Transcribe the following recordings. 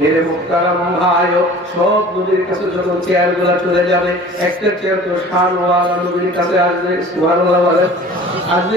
মেরে মুক্তারাম ভাই সব নবীর কাছে যখন চেয়ারগুলা চলে যাবে, একটা চেয়ার তো শানওয়ালা নবীর কাছে আসবে, সুবহানাল্লাহ বলে। আসবে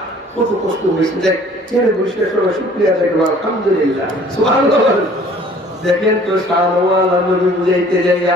কত কষ্ট হয়েছে দেখ চেয়ারে বসে সবাই শুক্রিয়া দেখব আলহামদুলিল্লাহ। দেখেন তো শাহওয়াল আমি বুঝাইতে যাইয়া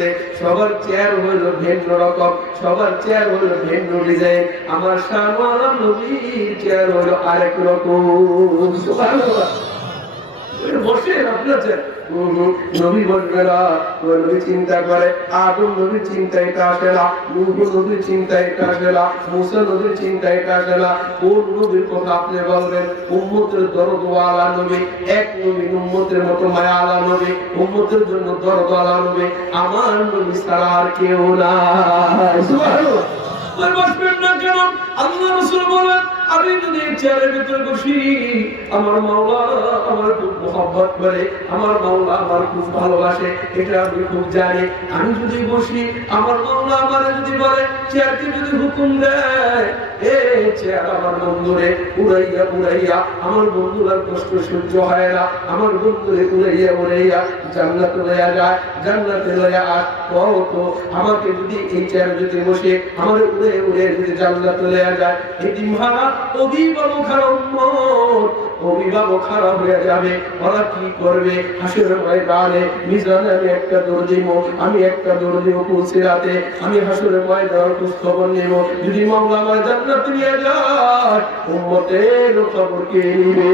সবার চেয়ার হইল ভিন্ন রকম, সবার চেয়ার হইল ভিন্ন ডিজাইন। আমার সামান নবীর চেয়ার হইল আরেক রকম। বসে আপনার চেয়ার। নবী বলবে না নবী চিন্তা করে আদম নবীর চিন্তা এটা আসে না নূহ নবীর চিন্তা এটা আসে না মুসা নবীর চিন্তা এটা আসে না কোন নবীর কথা আপনি বলবেন? উম্মতের দরদ আলা নবী এক নবী উম্মতের মতো মায়া আলা নবী উম্মতের জন্য দরদ আলা নবী আমার নবী ছাড়া আর কেউ নাই। সুবহানাল্লাহ। ওই না কেন? আল্লাহ রাসূল বলেন আমি যদি চেয়ারের ভিতরে বসি, আমার মাওলা আমার খুব মহব্বত করে, আমার মাওলা আমার খুব ভালোবাসে, এটা আমি খুব জানি। আমি যদি বসি, আমার মাওলা আমার যদি বলে, চেয়ারকে যদি হুকুম দেয়, এ চেয়ার আমার বন্ধুরে উড়াইয়া উড়াইয়া, আমার বন্ধুর কষ্ট সহ্য হয় না। আমার বন্ধুরে উড়াইয়া উড়াইয়া জান্নাতে লইয়া যায়, জান্নাতে লইয়া আস কও তো, আমাকে যদি এই চেয়ার যদি বসে, আমার উড়ে উড়ে যদি জান্নাতে লইয়া যায় এটি ভাড়া আমি একটা দৌড় দিব আমি দিব পুলসিরাতে আমি হাসির ময়দান খোঁজ খবর নেব। যদি মামলা আমার জান্নাত নিয়ে যায় খবর কে নিবে?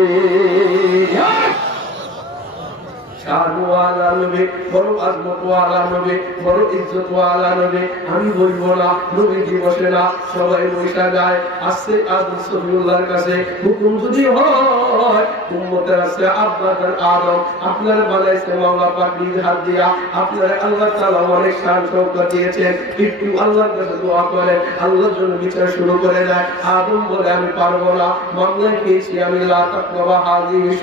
আমি না নবী দিবসে না, সবাই বৈশা যায়। সফিউল্লাহর কাছে, হুকুম যদি হয় আদম। আপনার হাত দিয়া। আপনার আল্লাহ অনেক দিয়েছেন। একটু আল্লাহর কাছে দোয়া করে আল্লাহর জন্য বিচার শুরু করে দেয় আদম বলে, আমি পারব না। মামলায় পেয়েছি আমি, লা তাকওয়া হাজি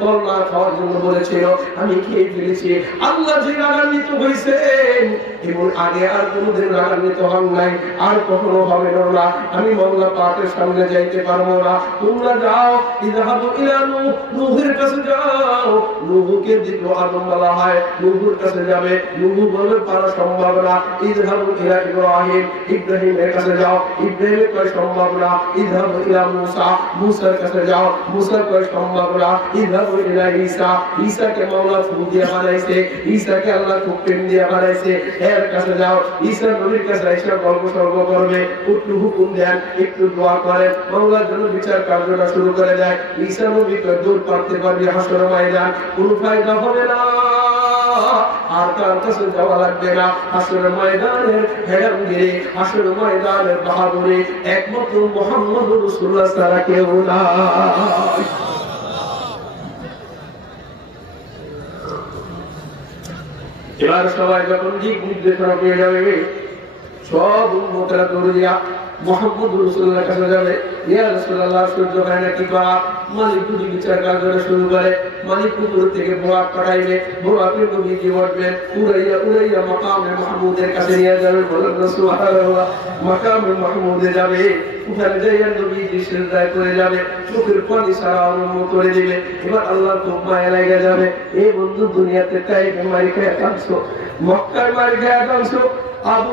ফল না খাওয়ার জন্য বলেছিল, আমি খেয়ে ফেলেছি। আল্লাহ যে রাগান্বিত হয়েছেন এবং আগে আর কোনোদিন রাগান্বিত হন নাই, আর কখনো হবে না। আমি মামলা পাকের সামনে যাইতে পারব না। তোমরা যাও ইজাহাবু ইলা নূহ, নূহের কাছে যাও। নূহকে দ্বিতীয় আদম বলা হয়। নূহুর কাছে যাবে। নূহ বলে পারা সম্ভব না। ইজাহাবু ইলা ইব্রাহিম, ইব্রাহিমের কাছে যাও। ইব্রাহিমের কয়, সম্ভব না। ইজাহাবু ইলা মুসা, মুসার কাছে যাও। মুসার কয়, সম্ভব না। ইজাহাবু ইলা ঈসা ঈসাকে মাওলা ফুল দিয়ে বানাইছে ঈসাকে আল্লাহ খুব প্রেম দিয়ে বানাইছে। এর কাছে যাও ঈসা নবীর কাছে এসে গল্প সর্ব করবে। একটু হুকুম দেন, একটু দোয়া করেন। মাওলার জন্য বিচার কার্যটা শুরু করে দেয়। ঈসা নবী দূর পারতে পারবে হাসর ময়দান। কোনো ফায়দা হবে না। আর তার কাছে যাওয়া লাগবে না। হাসর ময়দানের হেরামগিরি হাসর ময়দানের বাহাদুরি। একমাত্র মোহাম্মদ রসুল্লাহ ছাড়া কেউ না এবার সবাই যখন দিক নির্দেশনা পেয়ে যাবে সব উন্মতেরা করে দিয়া মোহাম্মদ রসুল্লাহ কাছে যাবে। ইয়া হয় না কি করা? মালিক যদি বিচার কাজ করা শুরু করে। মালিক উপর থেকে বোয়া পাঠাইবে বোয়াকে নবী কি উড়াইয়া উড়াইয়া মাকামে মাহমুদের কাছে নিয়ে যাবে মাকামে মাহমুদে যাবে। আল্লাহ যাবে। এই বন্ধু, দুনিয়াতে তাই মারি খেয়ে মক্কায় মারি খেয়ে আবু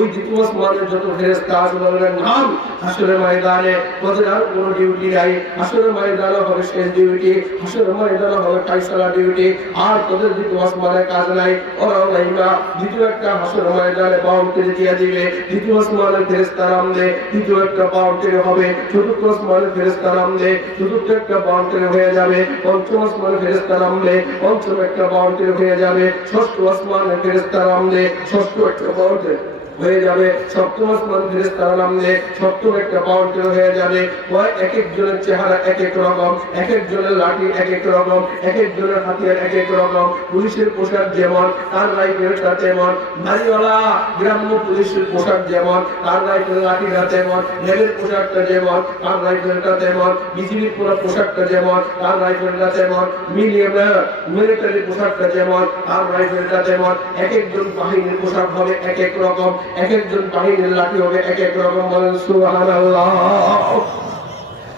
ওই দ্বিতীয় আসমানের যত ফেরেশতা আছে নাম হাসরের ময়দানে ডিউটি নাই। হাসরের ময়দানে হবে শেষ ডিউটি হাসরের ময়দানে হবে ফাইসালা ডিউটি আর দ্বিতীয় কাজ নাই। দ্বিতীয় একটা হাসরের ময়দানে দিয়ে দিবে দ্বিতীয় নামলে দ্বিতীয় একটা হবে, চতুর্থ নামলে চতুর্থ একটা হয়ে যাবে, পঞ্চম আসমানের ফেরেশতা নামলে পঞ্চম একটা হয়ে যাবে, ষষ্ঠ নামলে ষষ্ঠ একটা বাউন্ডারি হয়ে যাবে। সপ্তম আসমান ফেরেশতারা নামলে সপ্তম একটা বাউন্ডারি হয়ে যাবে। এক একজনের চেহারা এক এক রকম, এক একজনের লাঠি এক এক রকম, এক একজনের হাতিয়ার এক এক রকম। পুলিশের পোশাক যেমন, তার রাইফেলটা তেমন। বাড়িওয়ালা, গ্রাম্য পুলিশের পোশাক যেমন, তার রাইফেল লাঠিটা তেমন। রেলের পোশাকটা যেমন, তার রাইফেলটা তেমন। বিজিবির পুরো পোশাকটা যেমন, তার রাইফেলটা তেমন। মিলিয়ে মিলিটারি পোশাকটা যেমন, তার রাইফেলটা তেমন। এক একজন বাহিনীর পোশাক হবে এক এক রকম। এক একজন বাহিনীর লাঠি হবে এক এক রকম বলেন সুবহানাল্লাহ।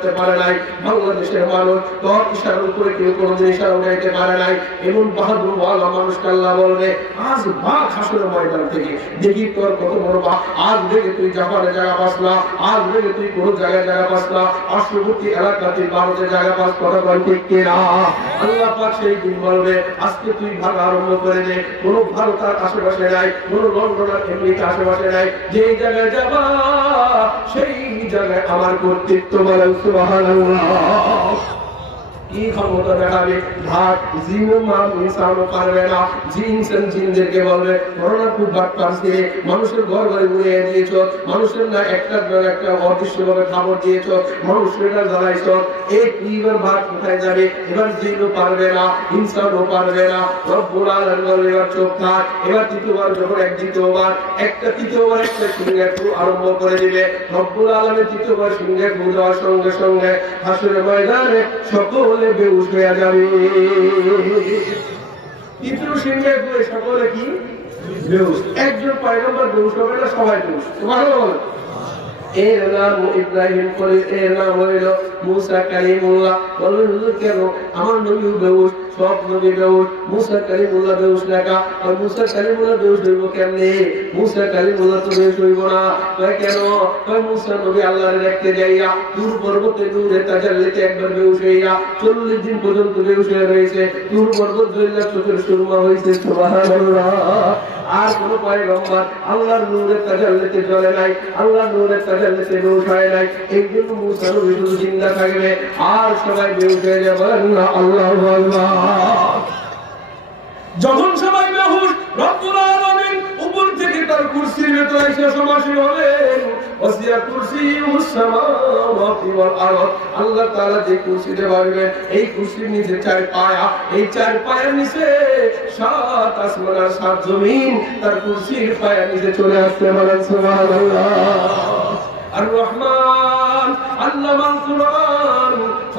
করতে পারে নাই বাংলাদেশের মানুষ তোর ইশারা উপরে কেউ কোনোদিন ইশারা উঠাইতে পারে নাই। এমন বাহাদুর ওয়ালা মানুষকে আল্লাহ বলবে, আজ ভাগ হাসুরের ময়দান থেকে, দেখি তোর কত বড় বা আজ দেখে তুই জাপানে জায়গা পাস না আজ দেখে তুই কোনো জায়গায় জায়গা পাস না পার্শ্ববর্তী এলাকাতে ভারতের জায়গা পাস, কথা বল ঠিক কিনা আল্লাহ পাক সেই দিন বলবে, আজকে তুই ভাগ আরম্ভ করে দে। কোনো ভারত আর আশেপাশে নাই, কোনো লন্ডন আমেরিকা আশেপাশে নাই। যেই জায়গায় যাবা সেই জায়গায় আমার কর্তৃত্ব বলেন সুবহানাল্লাহ। কি ক্ষমতা দেখাবে ভাগ জিন মা ইনসানও পারবে না। জিন সেন জিনদেরকে বলবে, করোনা খুব ভাগ পারছে মানুষের ঘর ঘরে উড়িয়ে দিয়েছ। মানুষের না একটা একটা অদৃশ্যভাবে খাবার দিয়েছ। মানুষের না জ্বালাইছ। এই কিবার ভাগ কোথায় যাবে? এবার জিনও পারবে না, ইনসানও পারবে না। রব্বুল আলামিন বলবে এবার চোখ থাক। এবার তৃতীয়বার যখন এক দ্বিতীয়বার, একটা তৃতীয়বার একটা সিংহে আরম্ভ করে দিবে। রব্বুল আলামিন তৃতীয়বার সিংহে ফু সঙ্গে সঙ্গে হাসুরের ময়দানে সকলে বেউস হয়ে যাবে। তৃতীয় সিংহে করে সকলে কি? বেউস একজন পয়গম্বর বেউস হবে না সবাই বেউস তোমার আমার নবী বেউস আর মুসা কালিমুল্লাহ বেউস না। চল্লিশ দিন পর্যন্ত রয়েছে। দূর পর্বত চোখের সুরমা হয়েছে আর কোন আল্লাহর নাই আল্লাহর নাই। এই জন্য জিন্দা থাকবে। আর সবাই আল্লাহ আল্লাহ যখন সবাই বেহুশ, রব্বুল উপর থেকে তার কুরসির ভেতরে এসে সমাসীন হলেন। ওয়াল আরদ। আল্লাহ তাআলা যে এই কুরসির নিচে চার পায়া। এই চার পায়ের নিচে সাত আসমান আর সাত জমিন। তার কুরসির পায়ের নিচে চলে আসতে বলেন, সুবহানাল্লাহ। আর রহমান কুরআন।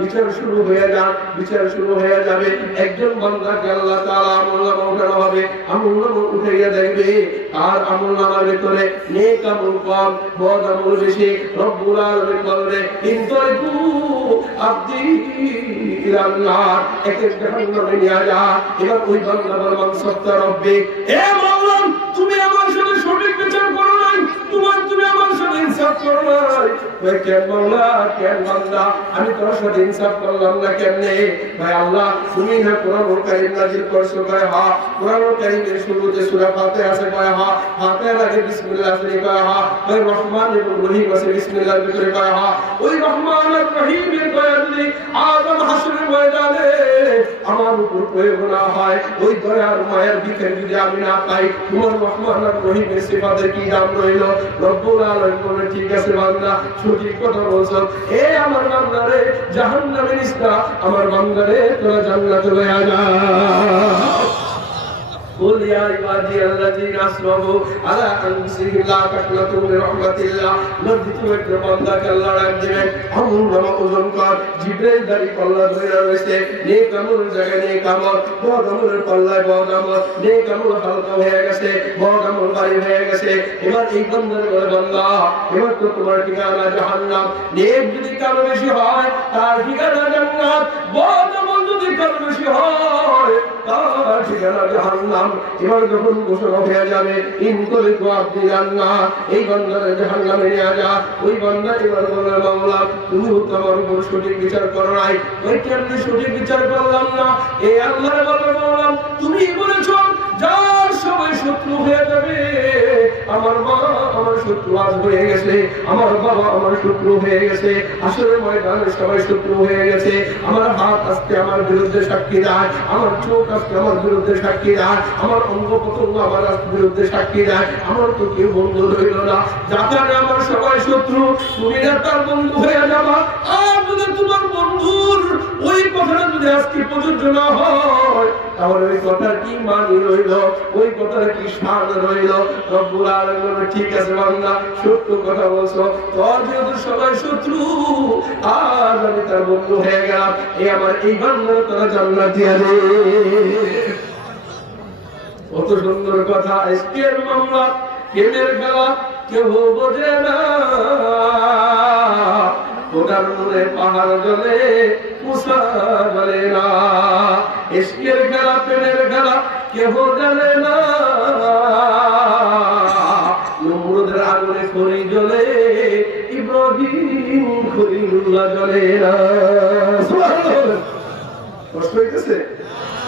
বিচার শুরু হয়ে যান বিচার শুরু হয়ে যাবে। একজন বান্দাকে আল্লাহ তাআলা আমল নামা উঠানো হবে? আমল নামা উঠাইয়া দেখবে আর আমল নামার ভিতরে নেক আমল কম, বদ আমল বেশি। রব্বুল আলামিন বলবে ইনতারিকু আব্দি ইলাল্লাহ এক জাহান্নামে নিয়ে যা। এবার ওই বান্দা বলবান সত্তা রব্বে। হে মাওলানা, তুমি আমার সাথে সঠিক বিচার করো নাই। তোমার তুমি আমার সাথে ইনসাফ করো নাই। ভাই কেন মাওলা কেন বান্দা আমি তোর না কেমনে? আছে ওই ময়দানে আমার উপর প্রয়োগ না হয়। ওই দয়ার মায়ের ভিতরে যদি আমি না পাই, তোমার রহমান রহিমের সিফাতের কি দাম রইল? রব্বুল আলামিন বলে, ঠিক আছে বান্দা সঠিক কথা বলছো এ আমার বান্দারে জাহান্নামে নিস না আমার বান্দারে তোরা জান্নাতে লয়ে যা قل يا عبادي الذين اسرفوا على انفسهم لا تقنطوا من رحمة الله নদী তুমি একটা বান্দাকে আল্লাহ ডাক দিবেন আমল নামা ওজন কর জিব্রাইল দাড়ি পাল্লা ধরে রয়েছে নেক আমল জায়গায় নেক আমল বদ আমলের পাল্লায় বদ আমল নেক আমল হালকা হয়ে গেছে বদ আমল ভারী হয়ে গেছে এবার এই বান্দার বলে বান্দা এবার তো তোমার ঠিকানা জাহান্নাম নেক যদি কারো বেশি হয় তার ঠিকানা জান্নাত বদ আমল যদি কারো বেশি হয় তার ঠিকানা জাহান্নাম এবার যখন ঘোষণা হয়ে যাবে ইন তো আপনি যান না এই বান্দারে জাহান্নামে নিয়ে যা ওই বান্দা এবার বলে মামলা তুমি তো আমার উপর সঠিক বিচার করো নাই ওই সঠিক বিচার করলাম না এই আল্লাহরে বলে বললাম তুমি বলেছ যার সবাই শত্রু হয়ে যাবে আমার মা আমার শত্রু আজ হয়ে গেছে। আমার বাবা আমার শত্রু হয়ে গেছে আসলে ময়দানে সবাই শত্রু হয়ে গেছে। আমার হাত আজকে আমার বিরুদ্ধে সাক্ষী দেয়। আমার চোখ আজকে আমার বিরুদ্ধে সাক্ষী দেয়। আমার অঙ্গ প্রত্যঙ্গ আমার বিরুদ্ধে সাক্ষী দেয়। আমার তো কেউ বন্ধু রইল না। যাতে আমার সবাই শত্রু। তুমি না তার বন্ধু হয়ে যাবা। আর যদি তোমার বন্ধুর ওই কথাটা যদি আজকে প্রযোজ্য না হয়, তাহলে ওই কথার কি মানি রইল? ওই কথার কি শান রইল? রব্বুল আলামিন ঠিক আছে বান্দা, সত্য কথা বলছো। তোর যেহেতু সবাই শত্রু আজ আমি তার বন্ধু হয়ে গেলাম। এই আমার এই বান্দা তোরা জান্নাত দিয়া দে। কত সুন্দর কথা এসকের মামলা প্রেমের খেলা কেউ বোঝে না। ওটার মনে পাহাড় জলে উষা জলে না। এসকের খেলা প্রেমের খেলা কেহ জানে না। নমরুদের আগুনে খড়ি জ্বলে ইব্রাহিম খলিলুল্লাহ জ্বলে না। কষ্ট হইতেছে?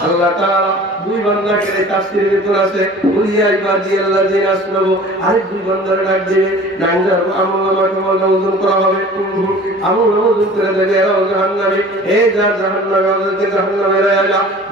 আল্লাহ তাআলা দুই বান্দাকে এই তাফসীরের ভিতর আছে। উলিয়া ইবাদি আল্লাযিনা আসলামু আরেক দুই বান্দার ডাক দিবে নাঙ্গার আমল নামা কেমন ওজন করা হবে। আমল ওজন করে দেবে এরা জাহান্নামে। এ যা জাহান্নামে ওদেরকে জাহান্নামে রয়ে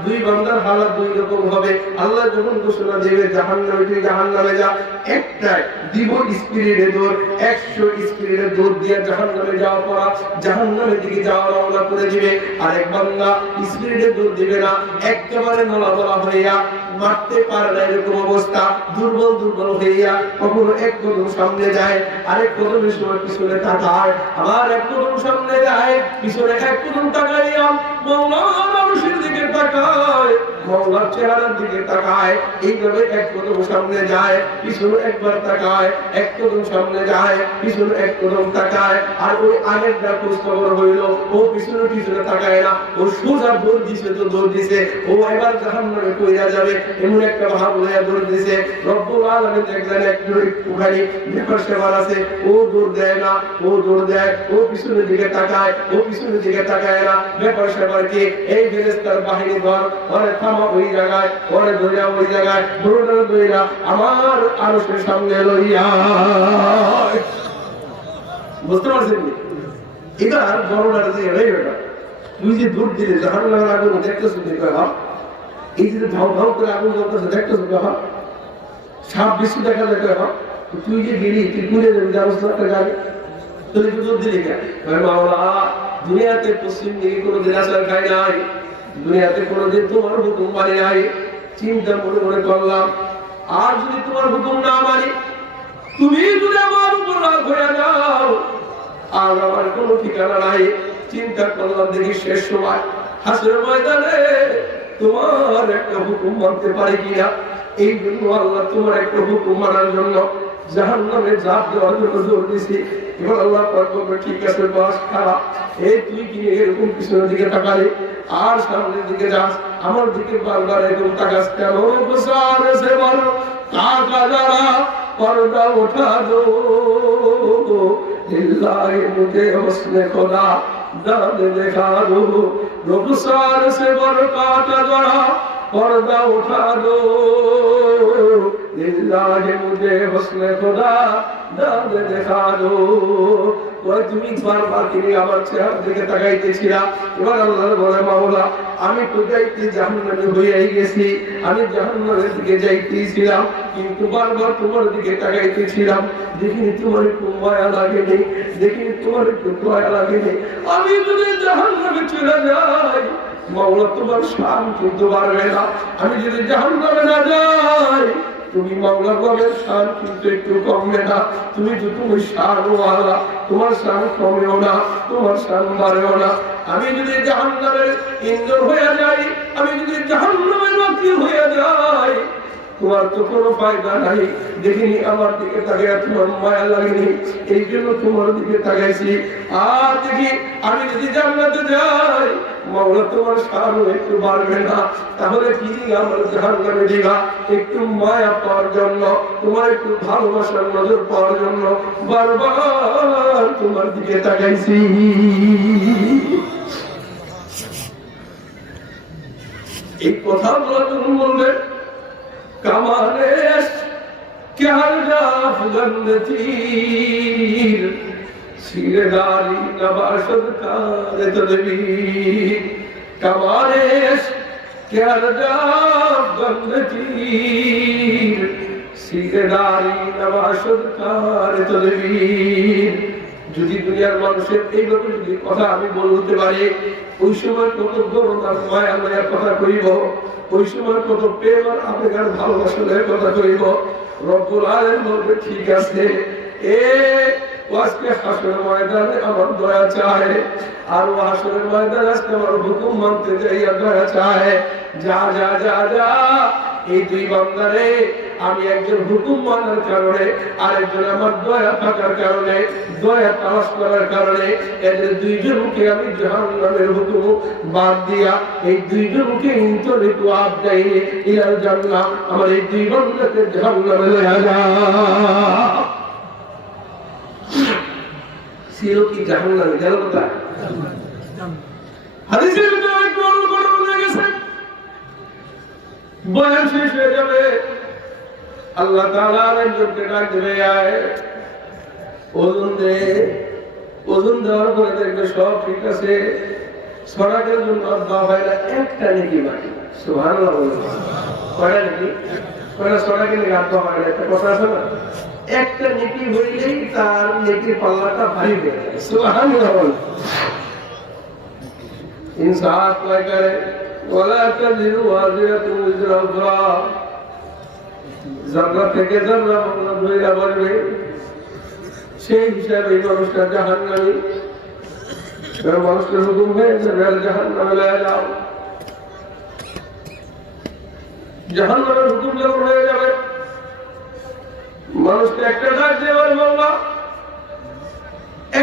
দুই বান্দার হালাত দুই রকম হবে। আল্লাহ যখন ঘোষণা দেবে, জাহান্নামে তুই জাহান্নামে যা। একটাই, দিব স্পিরিটে দৌড়, একশো স্পিরিটে দৌড় দিয়ে জাহান্নামে যাওয়া পড়া জাহান্নামের দিকে যাওয়া রওনা করে দিবে। আরেক বান্দা স্পিরিটে দৌড় দিবে না, একেবারে নলা বলা হইয়া মারতে পারে না এরকম অবস্থা, দুর্বল দুর্বল হইয়া কখনো এক কদম সামনে যায়, আরেক কদমের সময় পিছনে তাকায়, আবার এক কদম সামনে যায়, পিছনে এক কদম তাকাইয়া মৌলা মানুষের দিকে ও পিছনে যাবে, এমন একটা ভাব লইয়া দৌড় দিছে, রব্বুল দেখলেন একটু একটুখানি আছে, ও দৌড় দেয় না, ও দৌড় দেয়, ও পিছনের দিকে তাকায়, ও পিছনের দিকে তাকায় না ব্যাপার সেবার কি এই ফেরেশতার বাহিনী দল ওরে থামা ওই জায়গায়, ওরে ধইরা ওই জায়গায় দৌড়া দৌড়া, আমার আরশের সামনে লইয়া বুঝতে পারছেন? এটা বড়টার যে এটাই বেটা তুই যে দূর দিলে, জাহান লাগার আগুন দেখতেছো তুই কয়? এই যে ধাও ধাও করে আগুন জ্বলতেছে, দেখতেছো কয়? সাপ বেশি দেখা যায় কয়? তুই যে গেলি, তুই ঘুরে যাবি জানোস একটা গাড়ি তুই দূর দিলি কেন মাওলা, দুনিয়াতে পশ্চিম দিকে কোনো দিন আসার খাই নাই দুনিয়াতে কোনোদিন তোমার হুকুম মানে নাই। চিন্তা মনে মনে করলাম, আর যদি তোমার হুকুম না মানি, তুমি যদি আমার উপর রাগ হয়ে যাও, আর আমার কোনো ঠিকানা নাই। চিন্তা করলাম দেখি শেষ সময় হাসের ময়দানে তোমার একটা হুকুম মানতে পারি কিনা। এই জন্য আল্লাহ তোমার একটা হুকুম মানার জন্য জাহান নামে জাপ দেওয়ার জন্য জোর দিছি। এবং আল্লাহ পয়গম্বর ঠিক আছে বাস খারাপ এ তুই কি এরকম পিছনের দিকে তাকালে আর সামনের দিকে যাস আমার দিকে বারবার এরকম তাকাস কেন প্রসার সে বল তাকা যারা পর্দা ওঠা দো দিল্লাহে মুঝে হসনে খোদা দাদ দেখা দো রবসার সে বল কাটা যারা পর্দা উঠা দো আমি তো যাইতে জাহান্ন হইয়াই গেছি। আমি জাহান্নের দিকে যাইতেছিলাম, কিন্তু বারবার তোমার দিকে তাকাইতেছিলাম। দেখিনি তোমার একটু মায়া লাগেনি, দেখিনি তোমার একটু মায়া লাগেনি। আমি যদি জাহান্ন চলে যাই মাওলা তোমার শান্তি বাড়বে না। আমি যদি জাহান্নামে না যাই, তুমি মাওলা গবের শান কিন্তু একটু কমবে না। তুমি তো তুমি শানওয়ালা তোমার শান কমেও না, তোমার শান বাড়েও না। আমি যদি জাহান্নামের ইন্দ্র হয়ে যাই, আমি যদি জাহান্নামের বাতি হয়ে যাই তোমার তো কোনো ফায়দা নাই। দেখিনি আমার দিকে তাকিয়ে তোমার মায়া লাগেনি। এই জন্য তোমার দিকে তাকাইছি। আর দেখি, আমি যদি জান্নাতে যাই, মাওলা তোমার একটু বাড়বে না। তাহলে কি আমার জাহান্নামে একটু মায়া পাওয়ার জন্য, তোমার একটু ভালোবাসার নজর পাওয়ার জন্য বারবার তোমার দিকে তাকাইছি। এই কথা বলা যখন বলবে কামালেশ কেহারলাফ গন্ধীর সিরদারি নবাসদ কার তদবীর। কামালেশ কেহারলাফ গন্ধীর সিরদারি নবাসদ কার তদবীর। যদি দুনিয়ার মানুষের এইভাবে যদি কথা আমি বলতে পারি, ওই সময় কত গরতার মায়া মায়ার কথা কইব। ওই সময় কত প্রেম আর আবেগার ভালোবাসার কথা কইব। রব্বুল আলামিন বলবে, ঠিক আছে। এ আজকে হাসরের ময়দানে আমার দয়া চায়। আর ও হাসরের ময়দানে আজকে আমার হুকুম মানতে যাইয়া দয়া চায়। যা যা যা যা, এই দুই বান্দারে আমি একজন হুকুম মানার কারণে, আরেকজন আমার দয়া থাকার কারণে, দয়া তালাশ করার কারণে, এদের দুইজনকে আমি জাহান্নামের হুকুম বাদ দিয়া এই দুইজনকে ইন্তরিত আপ দেয়নি। ইলাল জান্নাহ, আমার এই দুই বান্দাকে জাহান্নামে লয়া কি জাহান্নামে, গেল কোথায়? বয়ান শেষ হয়ে যাবে। আল্লাহ তাআলা একজনকে ডাক আয়। ওজন দে, ওজন দেওয়ার পরে দেখবে সব ঠিক আছে। সরাকের জন্য আব্বা ভাইরা একটা নাকি বাকি সুবহানাল্লাহ। কয়টা নাকি? কয়টা সরাকে নাকি আব্বা ভাইরা একটা কথা আছে না? একটা নেকি হইলেই তার নেকির পাল্লাটা ভারী হয়ে যায়। সুবহানাল্লাহ। ইনসাফ কয় করে? ওয়ালা তাজিরু ওয়াজিরাতুন ইজরা জন্ম থেকে জন্ম ধৈরা বলবে, সেই হিসাবে এই মানুষটা জাহান নামি মানুষটার হুকুম হয়েছে জাহান নামে যাও। জাহান নামের হুকুম যখন হয়ে যাবে, মানুষকে একটা ডাক দেওয়ার বলবা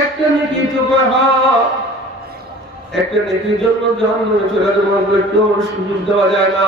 একটা নেকি চোখে একটা নেকির জন্য জাহান নামে চলে যাবে একটু সুযোগ দেওয়া যায় না।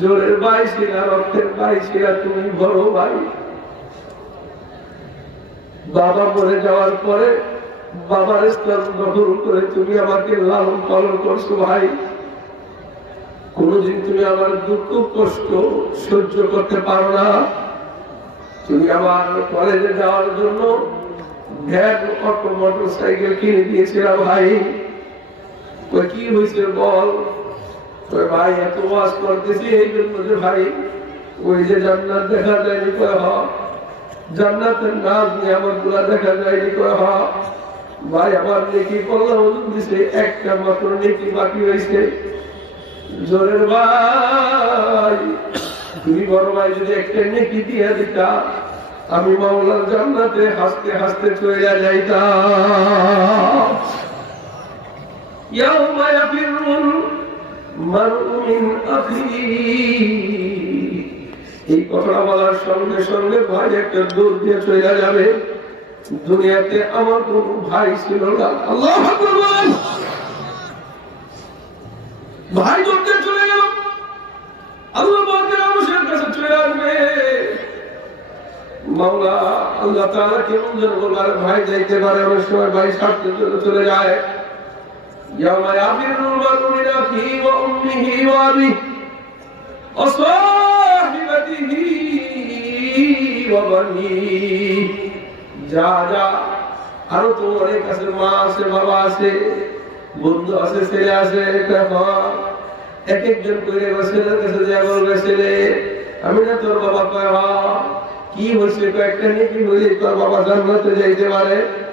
জোরের ভাই ছিল রক্তের ভাই ছিল তুমি বড় ভাই। বাবা মরে যাওয়ার পরে বাবার স্তর গ্রহণ করে তুমি আমাকে লালন পালন করছ ভাই। কোনদিন তুমি আমার দুঃখ, কষ্ট সহ্য করতে পারো না। তুমি আমার কলেজে যাওয়ার জন্য ভ্যান, অটো মোটর সাইকেল কিনে দিয়েছিলাম ভাই। কি হয়েছে বল? ভাই ভাই জান্নাত দেখা গুলা দেখা ভাই করলাম একটা মাত্র নেকি বাকি হয়েছে। জোরের ভাই, তুমি বড় ভাই, যদি একটা নেকি দিয়ে দিতা, আমি মাওলার জান্নাতে হাসতে হাসতে চলে যাইতাম। ইয়াউমা ইয়াফিরুন এই কথা বলার সঙ্গে সঙ্গে ভাই একটা দূর দিয়ে চলে যাবে। দুনিয়াতে আমার কোন ভাই ছিল না। আল্লাহ ভাই চলে গেল। আল্লাহ বলতে মানুষের কাছে চলে আসবে। মাওলা, আল্লাহ তারা কেমন যেন ভাই যাইতে পারে, অনেক সময় ভাই সাথে চলে যায়। يوم يفر المرء من أخيه وأمه وأبيه وصاحبته وبنيه যা যা আরো তো অনেক আছে মা আছে বাবা আছে বন্ধু আছে ছেলে আছে দেখো এক একজন করে ছেলের কাছে যা বলবে ছেলে আমি না তোর বাবা কয় হ কি হয়েছে কয়েকটা নিয়ে কি বলি তোর বাবা জান্নাতে যাইতে পারে তো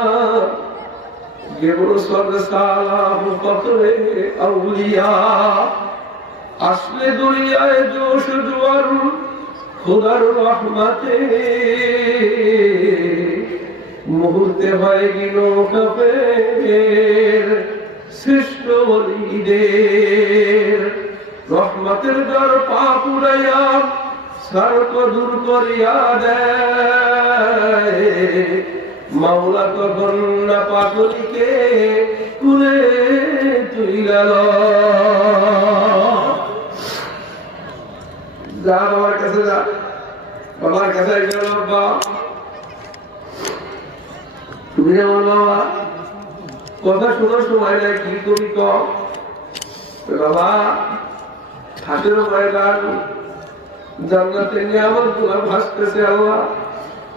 কেবল সরসালাম কতরে আউলিয়া। আসলে দুনিয়ায় জোশ জোয়ার খোদার রহমাতে। মুহূর্তে হয়ে গেল কাপের শ্রেষ্ঠ বলিদের। রহমতের দর পা পুরাইয়া সর্ব দূর করিয়া দেয়। মাওলা তখন না পাগলিকে কুলে তুই গেল যা বাবার কাছে যা। বাবার কাছে গেল বাবা। তুমি আমার বাবা, কথা শোনার সময় নাই, কি করি বাবা, হাতের ময়দান, জান্নাতে নিয়ামতগুলা ভাসতেছে আল্লাহ।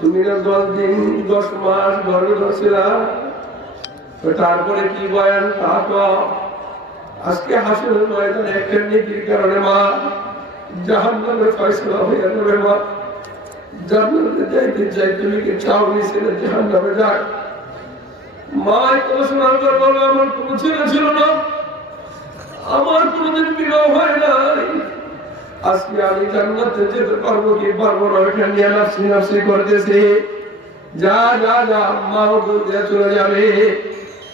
তুমি দশ দিন, দশ মাস গর্বে ধরছিলা তারপরে কি বয়ান তা তো আজকে হাসির ময়দানে একটা নীতির কারণে মা জাহান নামের ফয়সলা হয়ে যাবে মা। জান্নাতে যাইতে চাই তুমি কি চাও নি ছেলে জাহান নামে যাক? মা কথা শোনার আমার কোনো ছিল না। আমার কোনোদিন বিবাহ হয় নাই। আজকে আমি জান্নাতে যেতে পারব কি পারব না ওইটা নিয়ে নাফসি নাফসি করতেছে। যা যা যা মাও দুর্গে চলে যাবে।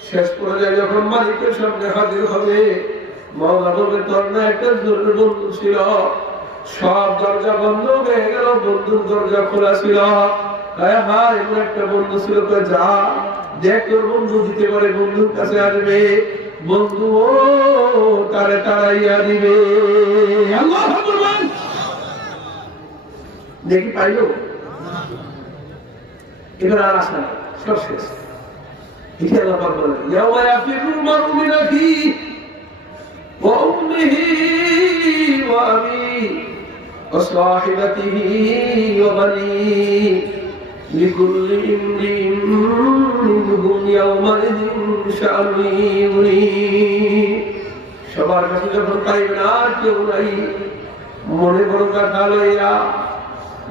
শেষ পর্যায়ে যখন মালিকের সামনে হাজির হবে মাওলা বলবে, তোর না একটা জরুরি বন্ধু ছিল। সব দরজা বন্ধ হয়ে গেল, বন্ধুর দরজা খোলা ছিল। হ্যাঁ হ্যাঁ এমন একটা বন্ধু ছিল তো যা, দেখ, তোর বন্ধু দিতে পারে, বন্ধুর কাছে আসবে। বন্ধু ও তারে তাড়াইয়া দিবে। আল্লাহ দেখি পাইলো? এবার আর আসা সব শেষ। সবার কাছে যখন পাইবেন আর কেউ নাই, মনে বড় লইয়া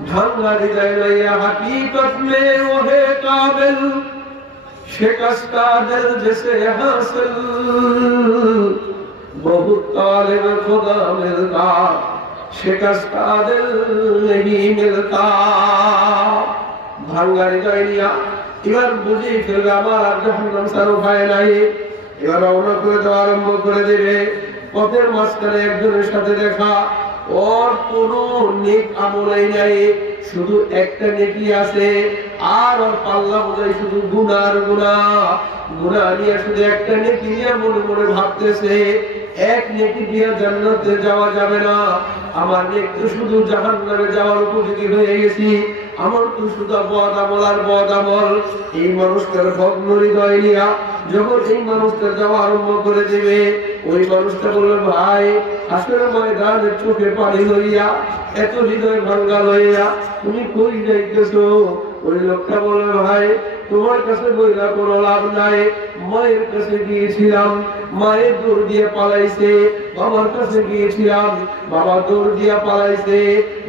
ঢঙ্গার হৃদয় লইয়া হাকিকত মে ওহে কাবিল শিকস্তা দিল জিসে হাসিল। বহুত তালিব খুদা মিলতা শিকস্তা দিল নেহি মিলতা এবার বুঝি ফেলবে আমার আর উপায় নাই। এবার রওনা করে দেওয়া আরম্ভ করে দেবে। পথের মাঝখানে একজনের সাথে দেখা ওর কোনো নেক আমলাই নাই, শুধু একটা নেকি আছে। আর ওর পাল্লা বোঝাই শুধু গুনার গুনা গুনা নিয়ে শুধু একটা নেকি নিয়ে মনে মনে ভাবতেছে, এক নেকি দিয়ে জান্নাতে যাওয়া যাবে না। আমার নেক তো শুধু জাহান্নামে যাওয়ার উপযোগী হয়ে গেছি। আমার তো শুধু বদ আমল আর বদ আমল। এই মানুষটার ভগ্ন হৃদয় নিয়া যখন এই মানুষটা যাওয়া আরম্ভ করে দেবে, ওই মানুষটা বলল, ভাই আসলে ময়দানের চোখে পানি লইয়া, এত হৃদয় ভাঙ্গা লইয়া তুমি কই যাইতেছ? ওই লোকটা বলল, ভাই তোমার কাছে বইলা কোনো লাভ নাই। মায়ের কাছে গিয়েছিলাম, মায়ের দৌড় দিয়ে পালাইছে। বাবার কাছে গিয়েছিলাম, বাবা দৌড় দিয়ে পালাইছে।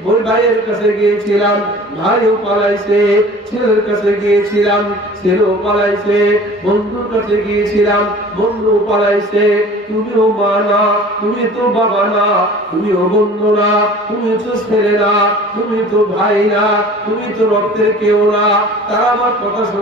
বই ভাইয়ের কাছে গিয়েছিলাম, ভাইও পালাইছে। ছেলের কাছে গিয়েছিলাম, ছেলেও পালাইছে। বন্ধুর কাছে গিয়েছিলাম বন্ধু পালাইছে। তুমিও মা না, তুমি তো বাবা না, তুমিও বন্ধু না, তুমি তো ছেলে না, তুমি তো ভাই না, তুমি তো রক্তের কেউ না। তারা আমার কথা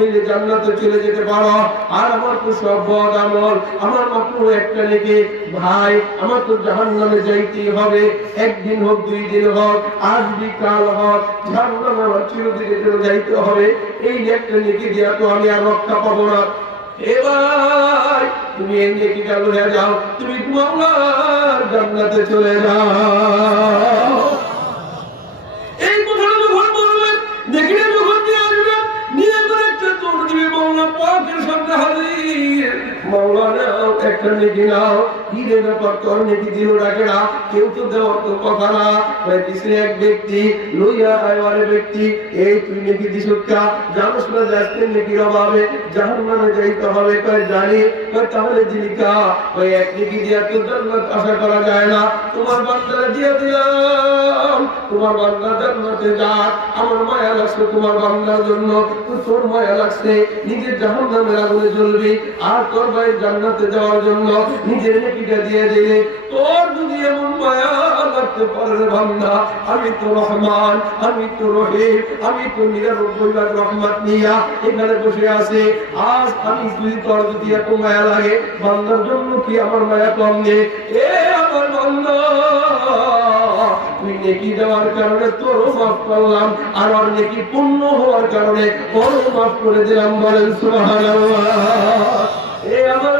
হইলে জান্নাতে চলে যেতে পারো। আর আমার তো সব বদ আমল, আমার মাত্র একটা নেকি ভাই, আমার তো জাহান্নামে যাইতেই হবে। একদিন হোক, দুই দিন হোক, আজ বিকাল হোক, জাহান্নাম আমার চিরদিনের জন্য যাইতে হবে। এই একটা নেকি দিয়া তো আমি আর রক্ষা পাবো না। এবার তুমি এই নেকিটা লইয়া যাও? তুমি মাওলার জান্নাতে চলে যাও। মাওলা একটা নাও। নেকি নেকি তাহলে নেকি জান্নাত আশা করা যায় না। তোমার বান্দারা দিলাম। তোমার আমার মায়া লাগছে তোমার বান্দার জন্য। তোর মায়া লাগছে, নিজের জাহান্নামের আগুনে জ্বলবি। আর তোর ভাই জান্নাতে যাওয়ার জন্য। নিজের নেকিটা দিয়ে দিলে, তোর যদি এমন মায়া লাগতে পারে বান্দা, আমি তো রহমান, আমি তো রহিম, আমি তো নিরানব্বই লাখ রহমত নিয়া এখানে বসে আছে। আজ আমি যদি তোর যদি এত মায়া লাগে, বান্দার জন্য কি আমার মায়া কম নেই এ আমার বান্দা, তুই নেকি দেওয়ার কারণে তোরও মাফ করলাম, আর নেকি পূর্ণ হওয়ার কারণে মাফ করে দিলাম বলেন এ আমার